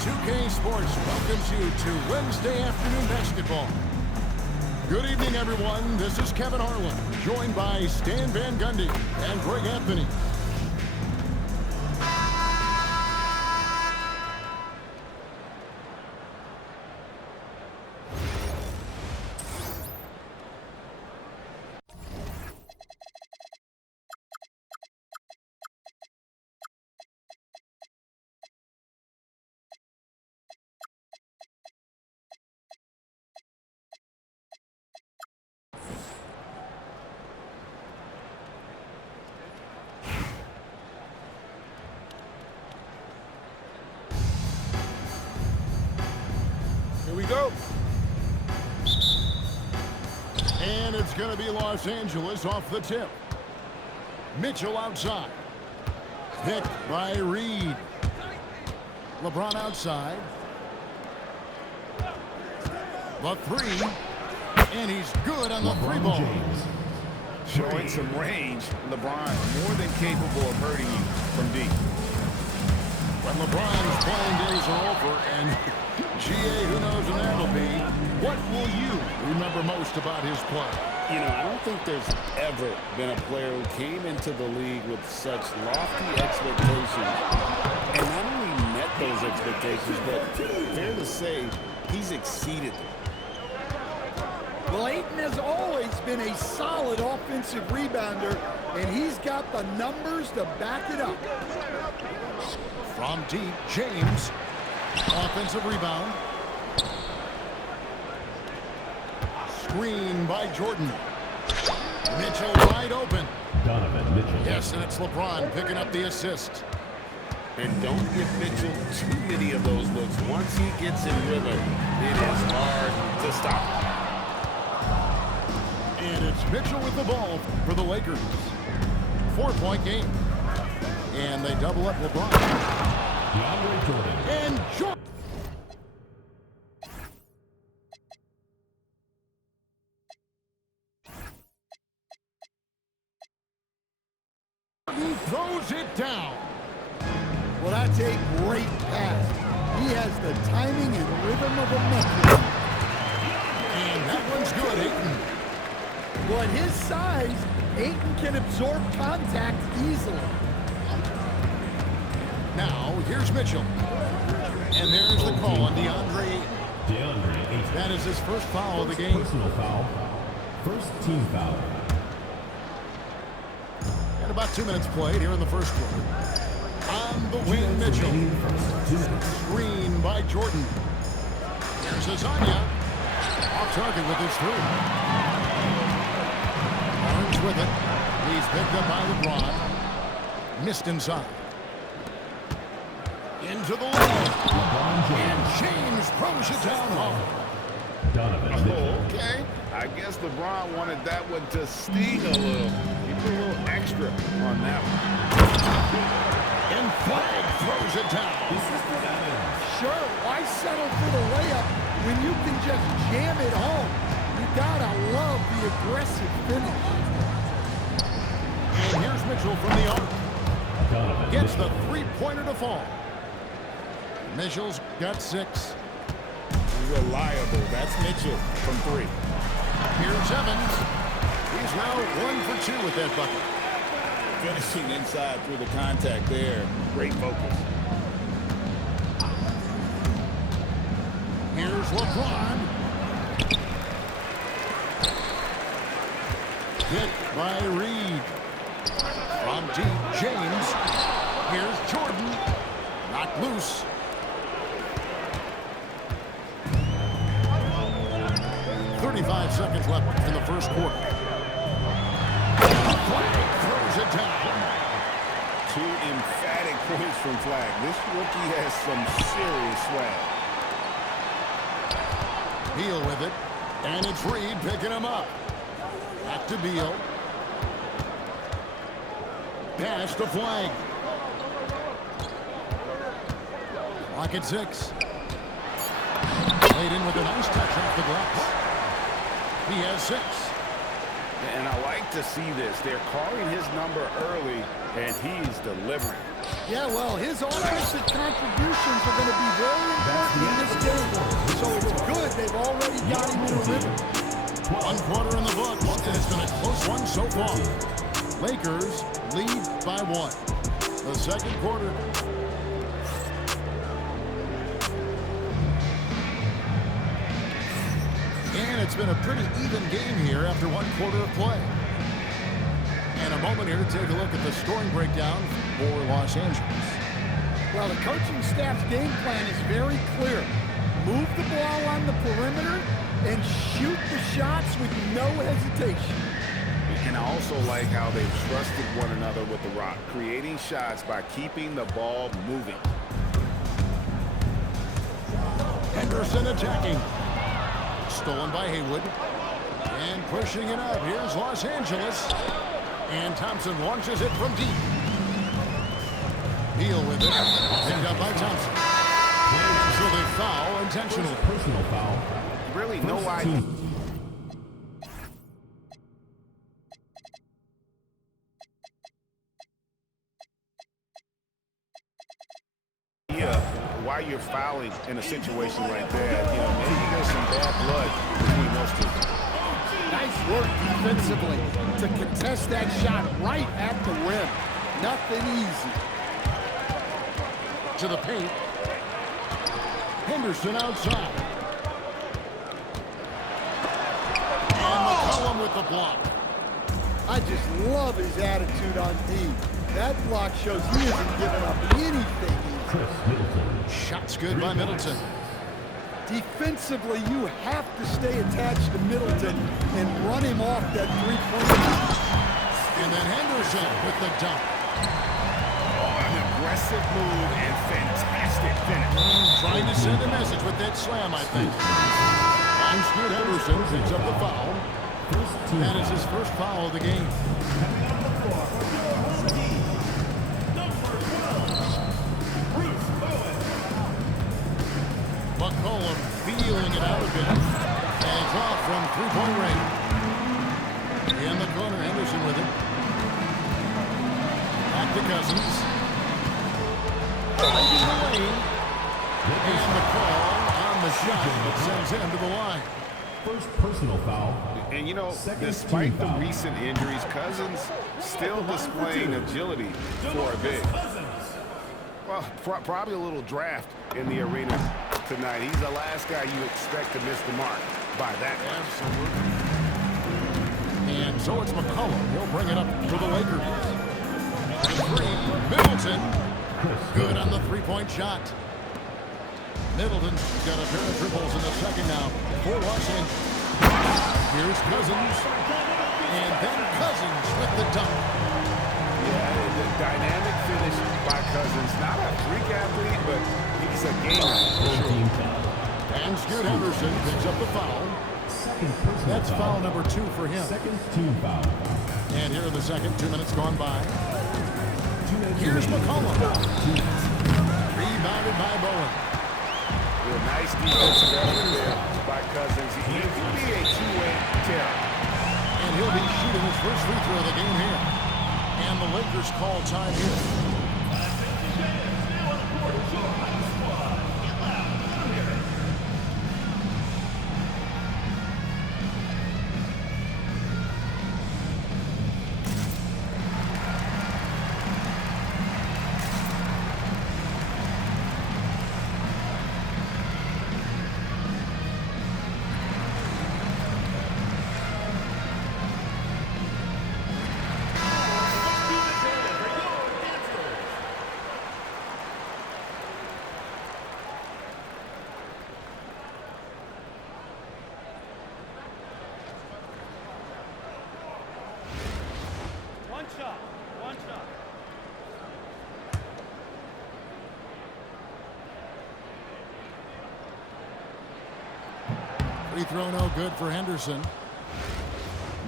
2K Sports welcomes you to Wednesday afternoon basketball. Good evening, everyone. This is Kevin Harlan, joined by Stan Van Gundy and Greg Anthony. Here we go. And it's going to be Los Angeles off the tip. Mitchell outside. Picked by Reed. LeBron outside. The three. And he's good on the three ball. Showing some range. LeBron more than capable of hurting you from deep. When LeBron's playing days are over, and GA, who knows when that'll be, what will you remember most about his play? You know, I don't think there's ever been a player who came into the league with such lofty expectations and not only met those expectations, but fair to say, he's exceeded them. Well, Ayton has always been a solid offensive rebounder, and he's got the numbers to back it up. From deep, James. Offensive rebound. Screen by Jordan. Mitchell wide open. Donovan Mitchell. Yes, and it's LeBron picking up the assist. And don't give Mitchell too many of those looks. Once he gets in rhythm, it is hard to stop. And it's Mitchell with the ball for the Lakers. 4-point game. And they double up LeBron. DeAndre Jordan. And Jordan throws it down. Well, that's a great pass. He has the timing and rhythm of a metronome. And that one's good, Ayton. Well, at his size, Ayton can absorb contact easily. Now, here's Mitchell. And there's the call on DeAndre Ayton. DeAndre Ayton. That is his first foul of the game. Personal foul. First team foul. And about 2 minutes played here in the first quarter. On the wing, Mitchell. Screen by Jordan. Here's Azania. Off target with his three. Barnes with it. He's picked up by LeBron. Missed inside. Into the lane. And James throws it down hard. Donovan Mitchell. Okay. I guess LeBron wanted that one to sting a little. He put a little extra on that one. And Flag throws it down. Sure, why settle for the layup when you can just jam it home? You gotta love the aggressive finish. And here's Mitchell from the arc. Donovan Gets Mitchell. the three-pointer to fall. Mitchell's got 6. Reliable. That's Mitchell from 3. Here's Evans. He's now 1 for 2 with that bucket. Finishing inside through the contact there. Great focus. Here's LeBron. Hit by Reed. From deep, James. Here's Jordan. Knocked loose. .35 seconds left in the first quarter. Flag throws it down. 2 emphatic points from Flag. This rookie has some serious swag. Beal with it. And it's Reed picking him up. Back to Beal. Pass to Flag. Clock at 6. Laid in with a nice touch off the glass. He has 6. And I like to see this. They're calling his number early, and he's delivering. Yeah, well, his offensive contributions are going to be very important in this game. So it's good they've already got him in a rhythm. 1 quarter in the books, and it's been a close one so far. Lakers lead by 1. The second quarter. And it's been a pretty even game here after 1 quarter of play. And a moment here to take a look at the scoring breakdown for Los Angeles. Well, the coaching staff's game plan is very clear. Move the ball on the perimeter and shoot the shots with no hesitation. And I also like how they've trusted one another with the rock, creating shots by keeping the ball moving. Henderson attacking. Stolen by Haywood. And pushing it up. Here's Los Angeles. And Thompson launches it from deep. Beal with it. Picked up by Thompson. So they foul intentionally. Personal foul. Really no idea. Why you're fouling in a situation like that. You know, maybe there's some bad blood between those two. Nice work defensively to contest that shot right at the rim. Nothing easy. To the paint. Henderson outside. And McCollum with the block. I just love his attitude on D. That block shows he isn't giving up anything. Chris Middleton. Shots good by Middleton. Defensively, you have to stay attached to Middleton and run him off that three-point line. And then Henderson with the dunk. An aggressive move and fantastic finish. Trying to send a message with that slam, I think. And Scoot Henderson picks up the foul. And it's his first foul of the game. McCollum feeling it out a bit. And it's off from three-point range. In the corner, Henderson with it. Back to Cousins. Finding the lane. And the call on the shot that sends him to the line. First personal foul. And you know, Second despite the team foul. recent injuries, Cousins still displaying agility for a big. Well, probably a little draft in the arena tonight. He's the last guy you expect to miss the mark by that much. Absolutely. And so it's McCollum. He'll bring it up for the Lakers. Three. Middleton. Good on the three-point shot. Middleton's got a pair of triples in the second now for Los Angeles. Here's Cousins. And then Cousins with the dunk. Yeah, the dynamic finish by Cousins. Not a freak athlete, but he's a gamer for sure. And Scoot Henderson picks up the foul. Second personal That's foul number 2 for him. Second team foul. And here in the second, 2 minutes gone by. Here's McCollum. Rebounded by Bowen. Nice defensive effort there by Cousins. He can be a two-way terror. And he'll be shooting his first free throw of the game here. And the Lakers call time here. One shot. Free throw no good for Henderson.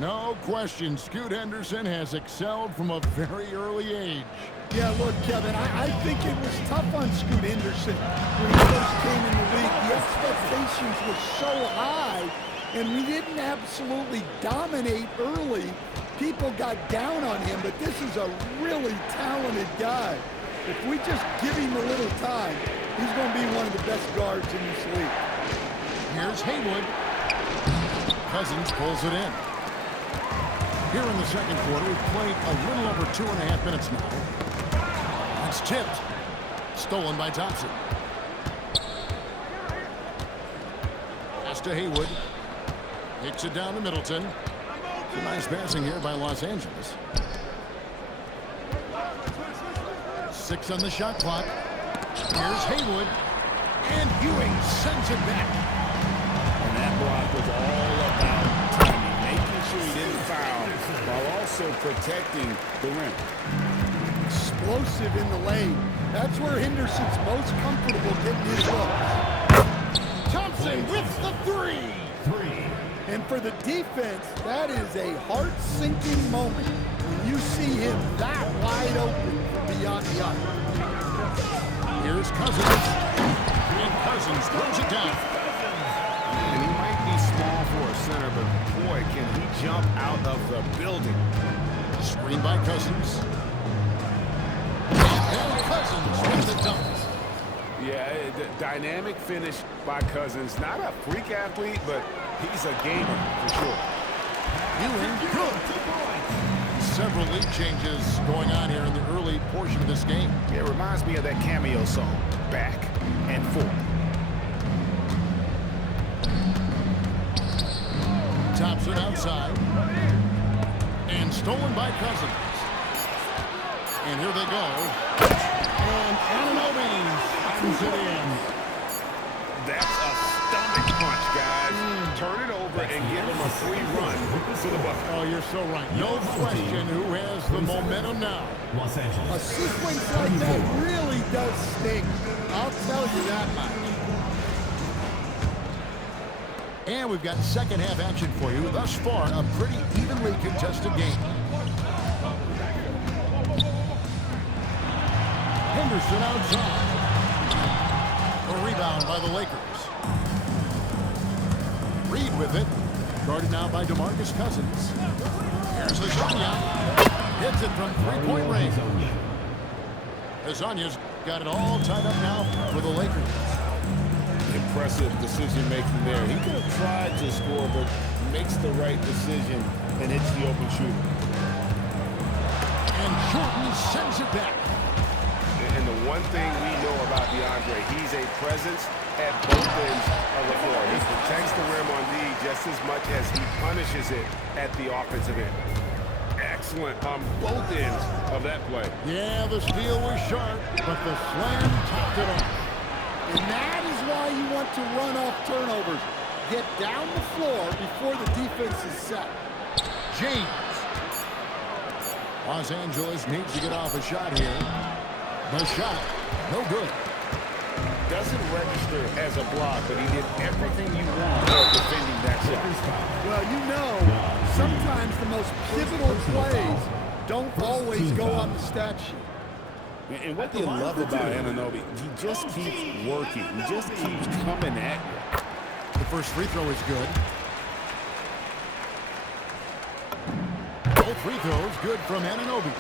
No question, Scoot Henderson has excelled from a very early age. Yeah, look, Kevin, I think it was tough on Scoot Henderson when he first came in the league. The expectations were so high, and we didn't absolutely dominate early. People got down on him, but this is a really talented guy. If we just give him a little time, he's going to be one of the best guards in this league. Here's Haywood. Cousins pulls it in. Here in the second quarter, we've played a little over 2.5 minutes now. It's tipped. Stolen by Thompson. Pass to Haywood. Kicks it down to Middleton. Some nice passing here by Los Angeles. 6 on the shot clock. Here's Haywood. And Ewing sends it back. And that block was all about timing, making sure he didn't foul while also protecting the rim. Explosive in the lane. That's where Henderson's most comfortable getting his looks. Thompson with the three. And for the defense, that is a heart-sinking moment when you see him that wide open from beyond the arc. Here's Cousins. And Cousins throws it down. And he might be small for a center, but boy, can he jump out of the building. Screen by Cousins. And Cousins with the dunk. Yeah, dynamic finish by Cousins. Not a freak athlete, but he's a gamer for sure. Ewing, good. Several lead changes going on here in the early portion of this game. It reminds me of that cameo song, Back and Forth. Thompson outside. And stolen by Cousins. And here they go. And Anunoby slams it in. That's a stomach punch, guys. Turn it over and give him a free run to the bucket. Oh, you're so right. No question who has the momentum now. Los Angeles. A sequence like that really does sting. I'll tell you that much. And we've got second half action for you. Thus far, a pretty evenly contested game. Henderson outside. A rebound by the Lakers. Reed with it. Guarded now by DeMarcus Cousins. Here's Lasagna. Hits it from three-point range. Lasagna's got it all tied up now for the Lakers. Impressive decision-making there. He could have tried to score, but makes the right decision and hits the open shooter. And Jordan sends it back. And the one thing we know about DeAndre, he's a presence at both ends of the floor. He protects the rim on D just as much as he punishes it at the offensive end. Excellent on both ends of that play. Yeah, the steal was sharp, but the slam topped it off. And that is why you want to run off turnovers. Get down the floor before the defense is set. James. Los Angeles needs to get off a shot here. The shot, no good. Doesn't register as a block, but he did everything you want while defending that shot. Well, you know, sometimes the most pivotal plays don't always go on the stat sheet. And what you love about Anunoby, he just keeps working. He just keeps coming at you. The first free throw is good. Both free throws good from Anunoby.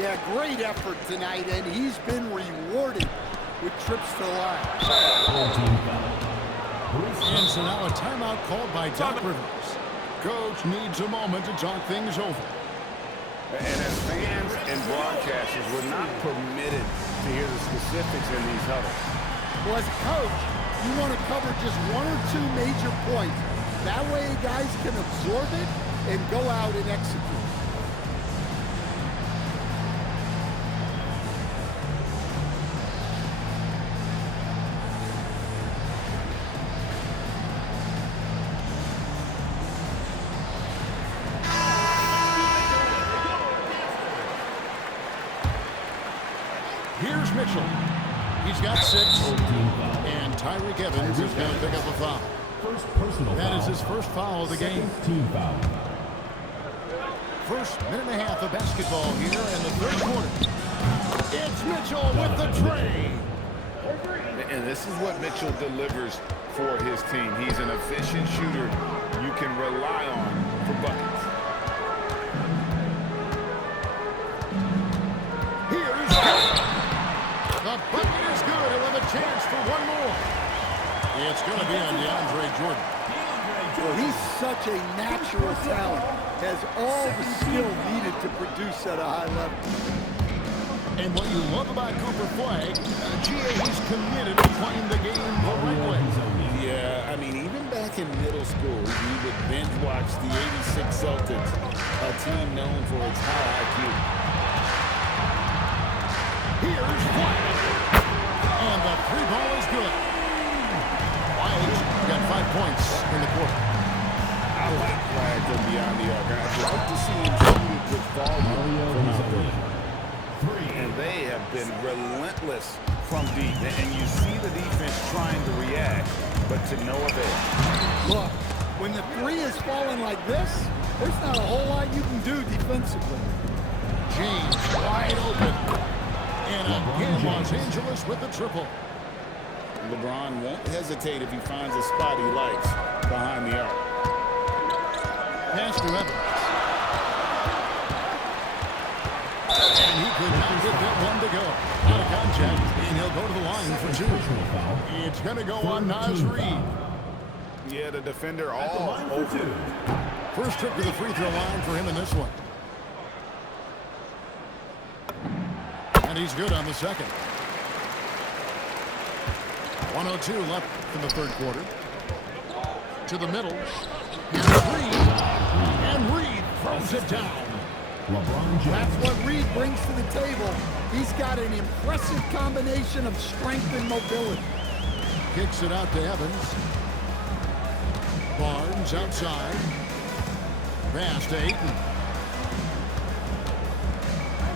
Yeah, great effort tonight, and he's been rewarded with trips to the line. And so now a timeout called by Doc Rivers. Coach needs a moment to talk things over. And as fans and broadcasters, we're not permitted to hear the specifics in these huddles. Well, as a coach, you want to cover just one or two major points. That way guys can absorb it and go out and execute. Here's Mitchell. He's got 6. And Tyreek Evans is going to pick up a foul. First personal That foul. is his first foul of the game. Team foul. First minute and a half of basketball here in the third quarter. It's Mitchell with the tray. And this is what Mitchell delivers for his team. He's an efficient shooter you can rely on for buckets. Here's chance for one more. It's going to be on DeAndre Jordan. Well, he's such a natural talent. Has all the skill needed to produce at a high level. And what you love about Cooper Flagg, he's committed to playing the game the right way. Yeah, I mean, even back in middle school, we would binge watch the '86 Celtics, a team known for its high IQ. Here's Flagg. And the three ball is good. Flagg got 5 points in the quarter. I like Flagg from beyond the arc. I'd like to see him shoot with volume from out there. And they have been relentless from deep. And you see the defense trying to react, but to no avail. Look, when the three is falling like this, there's not a whole lot you can do defensively. James wide open. And again, Los Angeles with the triple. LeBron won't hesitate if he finds a spot he likes behind the arc. Pass to Evans. And he could not get that one to go. Out of contact, and he'll go to the line for two. It's going to go on Naz Reid. Yeah, the defender all over. First trip to the free throw line for him in this one. And he's good on the second. 1:02 left in the third quarter. To the middle. And Reid throws it down. That's what Reid brings to the table. He's got an impressive combination of strength and mobility. Kicks it out to Evans. Barnes outside. Pass to Ayton.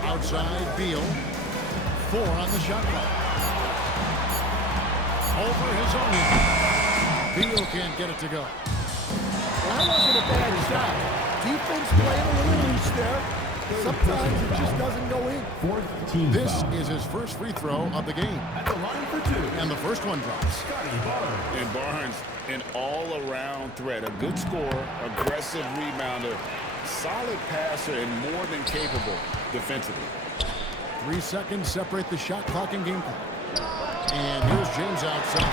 Outside, Beal. 4 on the shot clock. Over his own end. Beal can't get it to go. Well, that wasn't a bad shot. Defense playing a little loose there. Sometimes it just doesn't go in. Fourth team This foul. is his first free throw of the game. At the line for two. And the first one drops. Scotty Barnes. And Barnes, an all-around threat. A good scorer, aggressive rebounder, solid passer, and more than capable defensively. 3 seconds separate the shot clock and game clock. And here's James outside.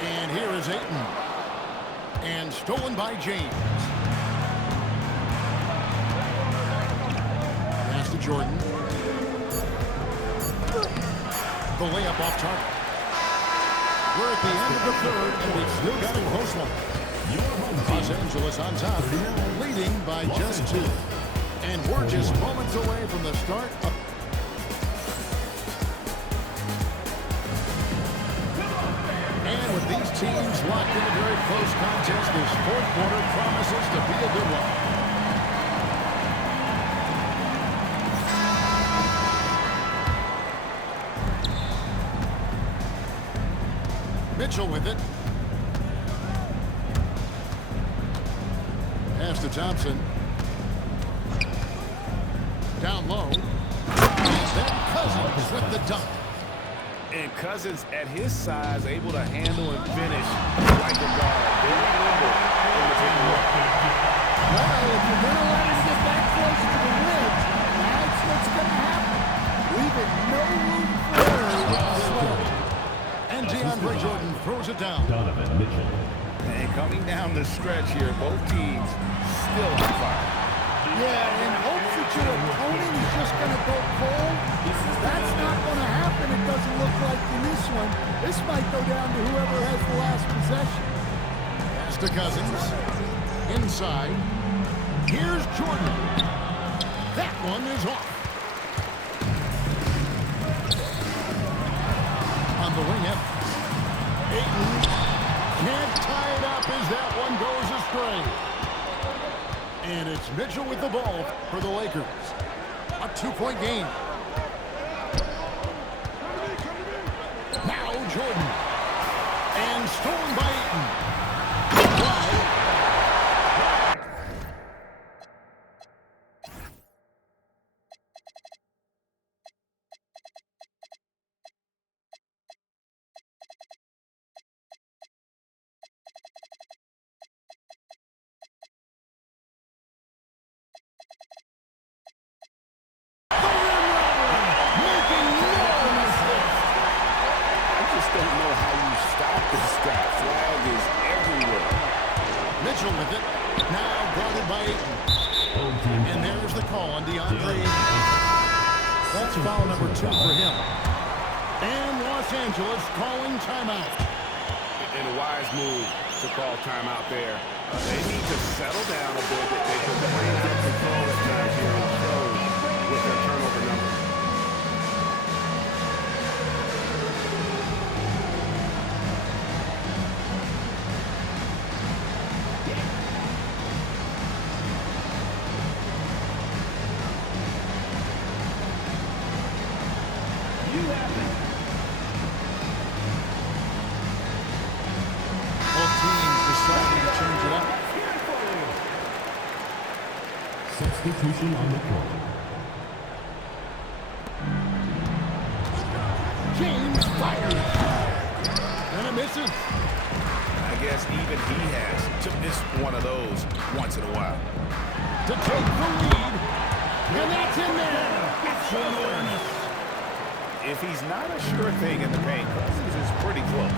And here is Ayton. And stolen by James. Pass to Jordan. The layup off target. We're at the end of the third, and we've still got a close one. Los Angeles on top, leading by just 2. And we're just moments away from the start of... And with these teams locked in a very close contest, this fourth quarter promises to be a good one. Mitchell with it. Pass to Thompson. Down low. And then Cousins with the dunk. And Cousins, at his size, able to handle and finish like a guard. Very nimble in the pick and roll. Well, if you're going to let him get that close to the rim, that's what's going to happen. Leaving no room for error. And DeAndre Jordan throws it down. Donovan Mitchell. And coming down the stretch here, both teams still on fire. Yeah, and hopes that your opponent is just going to go cold. That's not going to happen. It doesn't look like in this one. This might go down to whoever has the last possession. Pass to Cousins. Inside. Here's Jordan. That one is off. On the wing, Evans. Ayton can't tie it up as that one goes astray. And it's Mitchell with the ball for the Lakers. A 2-point game. Now Jordan. And stolen by Ayton. Wide. Mitchell with it. Now guarded by Ayton. And there's the call on DeAndre Ayton. That's foul number 2 for him. And Los Angeles calling timeout. And a wise move to call timeout there. They need to settle down a bit. They've been playing out of control at times here and shows with their turnover numbers. Both teams deciding to change it up. Substitution on the court. James fires. And it misses. I guess even he has to miss one of those once in a while. To take the lead. And that's in there. Excellent awareness. If he's not a sure thing in the paint, Cousins is pretty close.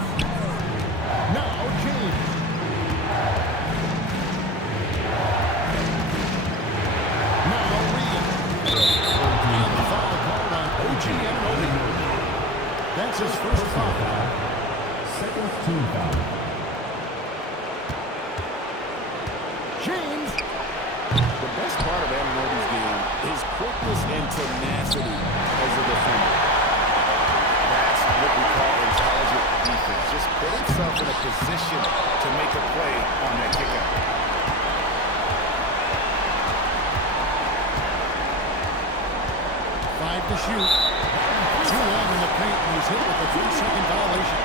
Now James. Now Reed. And the foul called on OG Anunoby. That's his first foul. Second team foul. James. The best part of Anunoby's game is quickness and tenacity as a defender. That's what we call intelligent defense. Just put himself in a position to make a play on that kickout. Five to shoot. Too long in the paint, and he's hit with a 3-second violation.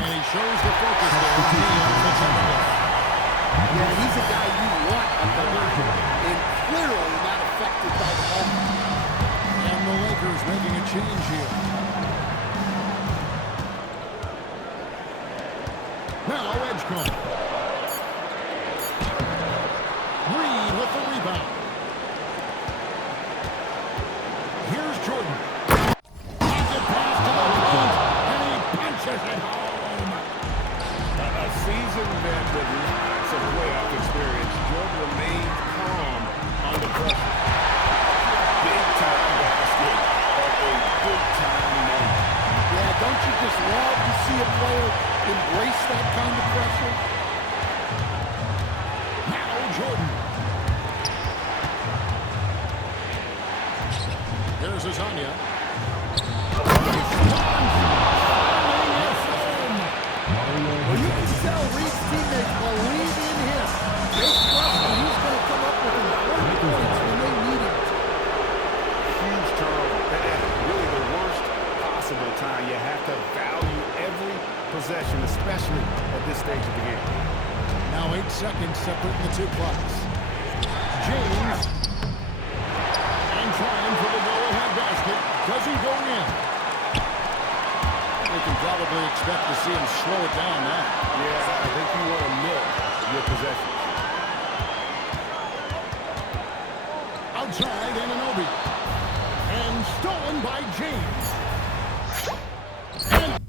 And he shows the focus there on the offensive end. Yeah, he's a guy you want on the line, and clearly not affected by the ball. And the Lakers making a change here. Now Edgecombe. Reed with the rebound. Here's Jordan. He's a pass to the paint, and he punches it home. A seasoned vet with lots of playoff experience, Jordan remained calm under pressure. Big-time basket at a big-time moment. Yeah, don't you just love to see a player embrace that kind of pressure? Now Jordan. There's Azania. Well, you can tell Reed's teammates believe in him. They trust that he's going to come up with important points when they need him. Huge turnover. At really the worst possible time. You have to value every possession, especially at this stage of the game. Now 8 seconds separating the two clocks. James. And trying for the go-ahead basket. Doesn't go in. We can probably expect to see him slow it down now. Yeah, I think you want to milk your possessions. Outside, Anunoby. And stolen by James. And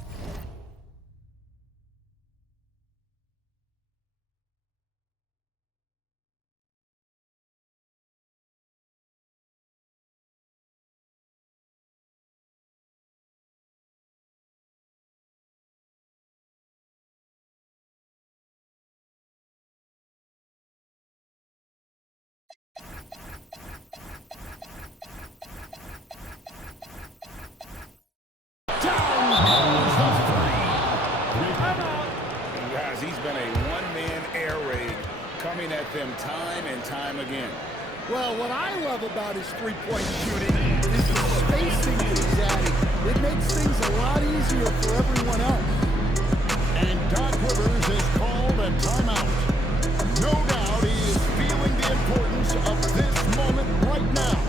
Guys, he's been a one-man air raid coming at them time and time again. Well, what I love about his three-point shooting is the spacing that he's adding. It makes things a lot easier for everyone else. And Doc Rivers has called a timeout. No doubt he is feeling the importance of this moment right now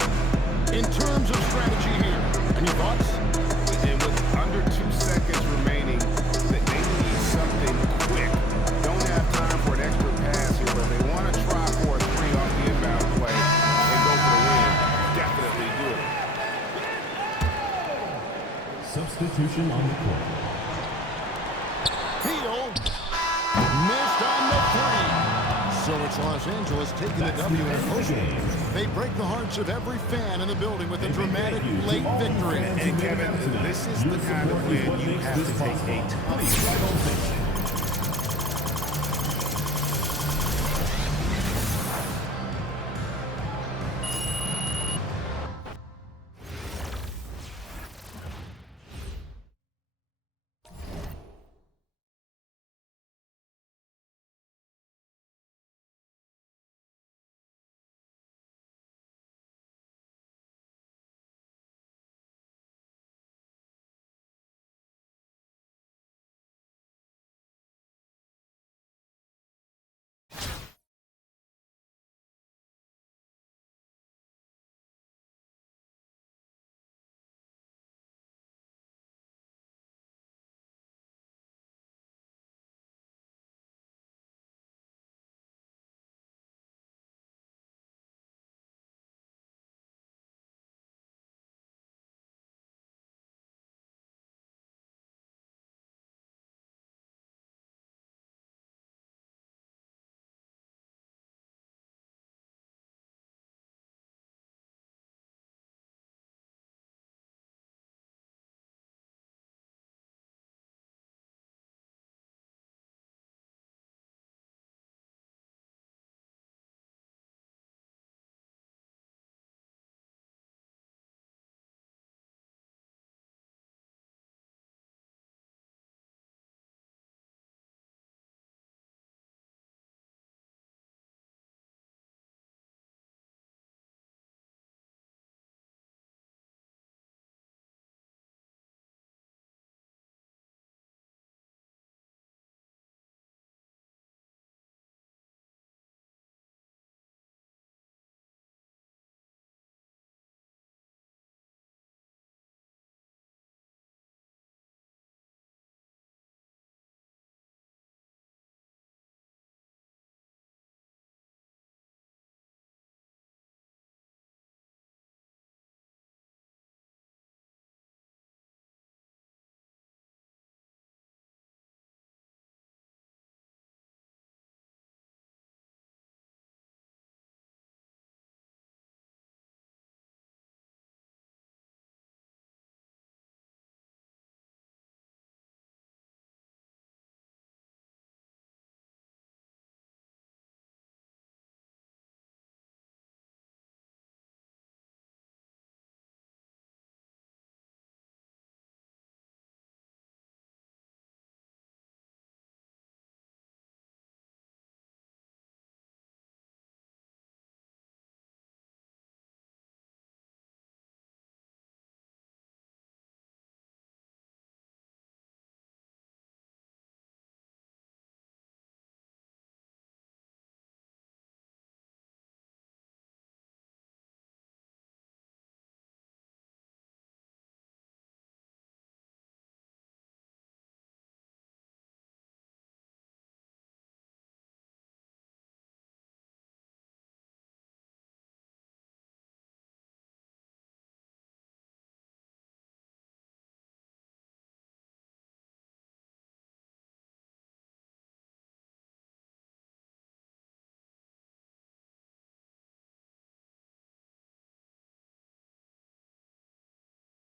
in terms of strategy here. Any thoughts? And with under 2 seconds remaining, they need something quick. Don't have time for an extra pass here, but they want to try for a 3 off the inbound play and go for the win. Definitely do it. Substitution on the court. Field missed on the three. So it's Los Angeles taking the W in a close one. They break the hearts of every fan in the building with a dramatic late victory. And Kevin, this is the kind of win you have to take a tough